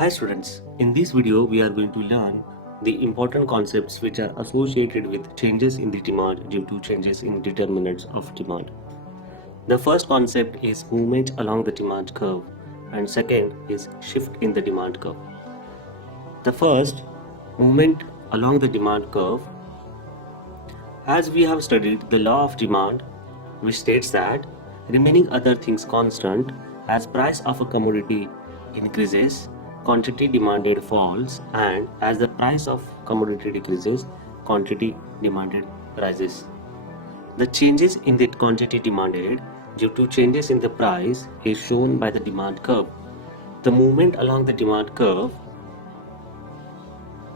Hi students, in this video we are going to learn the important concepts which are associated with changes in the demand due to changes in determinants of demand. The first concept is movement along the demand curve and second is shift in the demand curve. The first, movement along the demand curve. As we have studied the law of demand, which states that remaining other things constant, as price of a commodity increases, quantity demanded falls, and as the price of commodity decreases, quantity demanded rises. The changes in the quantity demanded due to changes in the price is shown by the demand curve. The movement along the demand curve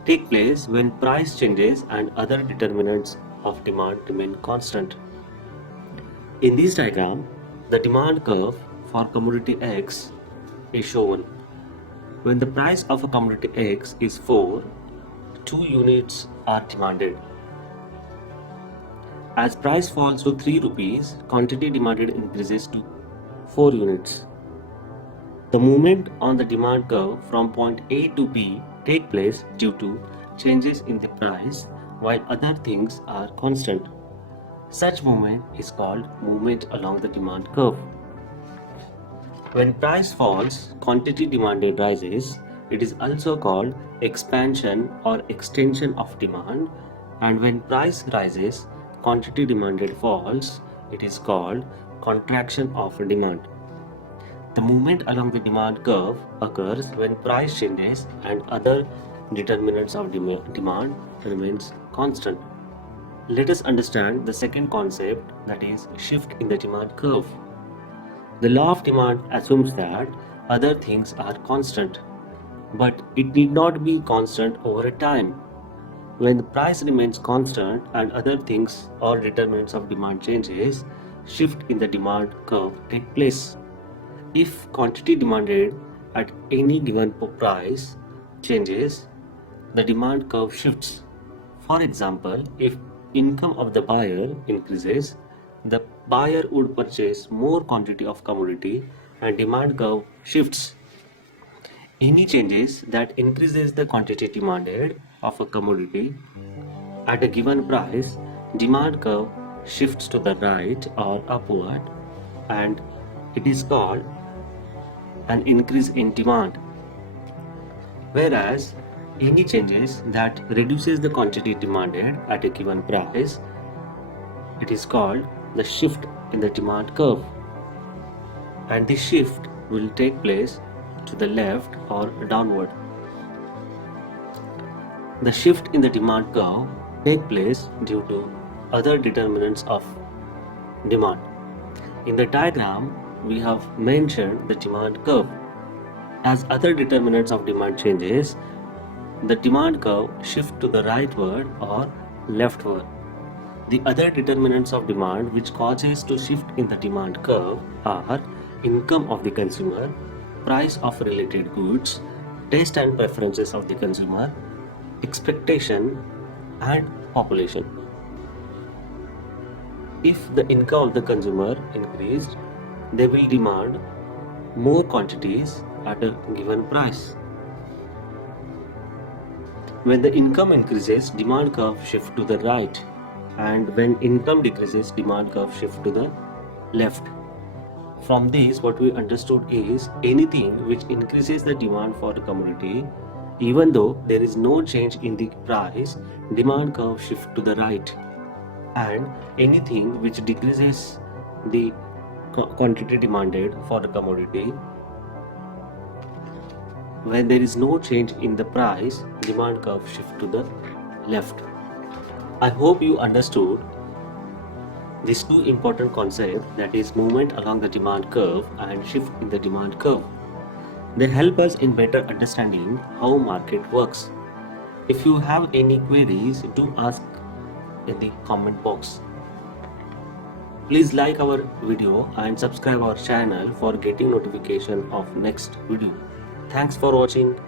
take place when price changes and other determinants of demand remain constant. In this diagram, the demand curve for commodity X is shown. When the price of a commodity X is 4, 2 units are demanded. As price falls to 3 rupees, quantity demanded increases to 4 units. The movement on the demand curve from point A to B take place due to changes in the price while other things are constant. Such movement is called movement along the demand curve. When price falls, quantity demanded rises. It is also called expansion or extension of demand. And when price rises, quantity demanded falls. It is called contraction of demand. The movement along the demand curve occurs when price changes and other determinants of demand remains constant. Let us understand the second concept, that is shift in the demand curve. The law of demand assumes that other things are constant, but it need not be constant over a time. When the price remains constant and other things or determinants of demand changes, shift in the demand curve take place. If quantity demanded at any given price changes, the demand curve shifts. For example, if income of the buyer increases, the buyer would purchase more quantity of commodity and demand curve shifts. Any changes that increases the quantity demanded of a commodity at a given price, demand curve shifts to the right or upward, and it is called an increase in demand. Whereas any changes that reduces the quantity demanded at a given price, it is called the shift in the demand curve. And this shift will take place to the left or downward. The shift in the demand curve take place due to other determinants of demand. In the diagram, we have mentioned the demand curve. As other determinants of demand changes, the demand curve shifts to the rightward or leftward. The other determinants of demand which causes to shift in the demand curve are income of the consumer, price of related goods, taste and preferences of the consumer, expectation, and population. If the income of the consumer increased, they will demand more quantities at a given price. When the income increases, demand curve shifts to the right, and when income decreases, demand curve shifts to the left. From this, what we understood is anything which increases the demand for a commodity, even though there is no change in the price, demand curve shifts to the right, and anything which decreases the quantity demanded for a commodity, when there is no change in the price, demand curve shifts to the left. I hope you understood these two important concepts, that is movement along the demand curve and shift in the demand curve. They help us in better understanding how market works. If you have any queries, do ask in the comment box. Please like our video and subscribe our channel for getting notification of next video. Thanks for watching.